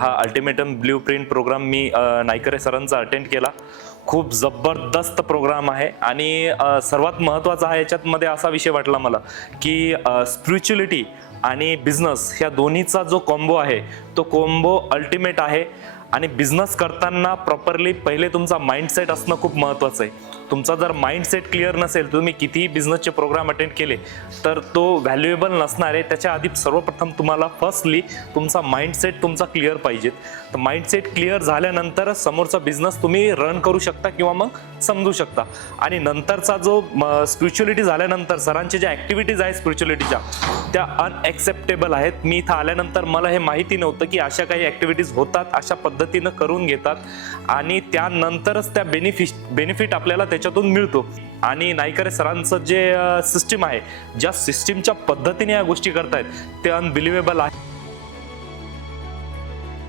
हा ultimatum blueprint programme मी नाईकरे सरांचा attend केला. खूप जबरदस्त प्रोग्राम आहे आणि सर्वात महत्त्वाचा हा याच्यामध्ये असा विषय वाटला मला की स्पिरिच्युअलिटी आणि बिझनेस ह्या दोन्हीचा जो कॉम्बो आहे तो कॉम्बो अल्टिमेट आहे. आणि बिझनेस करताना प्रॉपरली पहिले तुमचा माइंडसेट असणं खूप महत्त्वाचं आहे. तुमचा जर माइंडसेट क्लिअर नसेल, तुम्ही कितीही बिझनेसचे प्रोग्राम अटेंड केले तर तो व्हॅल्युएबल नसणार आहे. त्याच्या आधी सर्वप्रथम तुम्हाला फर्स्टली तुमचा माइंडसेट तुमचा क्लिअर पाहिजे. तर माइंडसेट क्लिअर झाल्यानंतरच समोरचा बिझनेस तुम्ही रन करू शकता किंवा मग समजू शकता. आणि नंतरचा जो स्पिरिच्युअलिटी झाल्यानंतर सरांच्या ज्या ॲक्टिव्हिटीज आहेत स्पिरिच्युअलिटीच्या त्या अनएक्सेप्टेबल आहेत. मी इथं आल्यानंतर मला हे माहिती नव्हतं की अशा काही ॲक्टिव्हिटीज होतात, अशा पद्धतीनं करून घेतात आणि त्यानंतरच त्या बेनिफिट आपल्याला त्याच्यातून मिळतो. आणि नाईकरे सरांचं जे सिस्टीम आहे, ज्या सिस्टीमच्या पद्धतीने या गोष्टी करतायत ते अनबिलिव्हेबल आहे.